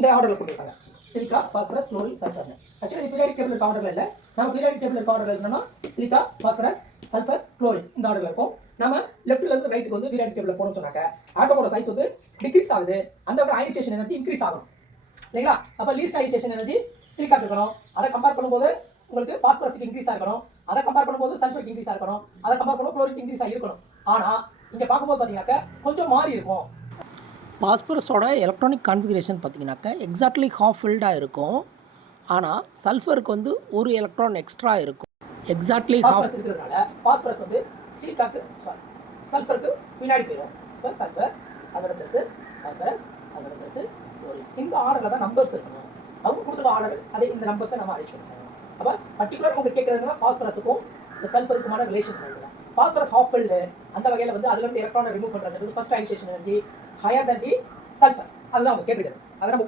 இந்த ஆர்டரில் கொடுத்துருக்காங்க. Silica, phosphorus, chlorine, sulphur. Actually இது பீரியாடிக் டேபிள் இருக்க ஆர்டரில் இல்லை. நம்ம பீரியாடிக் டேபிள் இருக்க ஆர்டரில் இருக்கணும்னா சிலிக்கா, பாஸ்பரஸ், சல்ஃபர், குளோரின் இந்த ஆர்டரில் இருக்கும். நம்ம லெஃப்ட்ல இருந்து ரைட்டுக்கு வந்து பீரியாடிக் டேபிள் போகணும்னு சொன்னாக்க ஆட்டோமோட சைஸ் வந்து டிக்ரீஸ் ஆகுது. அந்த அயனைசேஷன் எனர்ஜி இன்க்ரீஸ் ஆகும் இல்லைங்களா? அப்போ லீஸ்ட் அயனைசேஷன் எனர்ஜி சிலிக்கா இருக்கணும். அதை கம்பேர் பண்ணும்போது உங்களுக்கு பாஸ்பரஸுக்கு இன்க்ரீஸாக இருக்கணும். அதை கம்பேர் பண்ணும்போது சல்ஃபருக்கு இன்க்ரீஸாக இருக்கணும். அதை கம்பேர் பண்ணும்போது குளோரின் இன்க்ரீஸாக இருக்கணும். ஆனால் இங்கே பார்க்கும்போது பார்த்தீங்கன்னாக்க கொஞ்சம் மாறி இருக்கும். பாஸ்பரஸோட எலக்ட்ரானிக் கான்ஃபிகரேஷன் பார்த்தீங்கன்னாக்கா எக்ஸாக்ட்லி ஹாஃப் ஃபில்டாக இருக்கும். ஆனால் சல்ஃபருக்கு வந்து ஒரு எலக்ட்ரான் எக்ஸ்ட்ரா இருக்கும். எக்ஸாக்ட்லி ஹாஃப் இருக்கிறதுனால பாஸ்பரஸ் வந்து சிலிக்காக்கு சல்ஃபருக்கு பின்னாடி போயிடும். இப்போ சல்ஃபர் அதோட ப்ளஸ், பாஸ்பரஸ் அதோட ப்ளஸ், குளோரின் இந்த ஆர்டரில் தான் நம்பர்ஸ் இருக்கணும். அவங்க கொடுத்துருக்க ஆர்டர் அதே இந்த நம்பர்ஸை நம்ம அரேஞ்ச் பண்ணிக்கணும். அப்போ பர்டிகுலர் அவங்க கேட்குறதுனா பாஸ்பரஸுக்கும் இந்த சல்ஃபருக்குமான ரிலேஷன் பண்ணுறது. பாஸ்பரஸ் ஹாஃப் ஃபில்டு அந்த வகையில் வந்து அதுலேருந்து எலக்ட்ரானை ரிமூவ் பண்ணுறது first ionization energy higher than the sulphur அதுதான் அவங்க கேட்டுக்கிறது. அதை நம்ம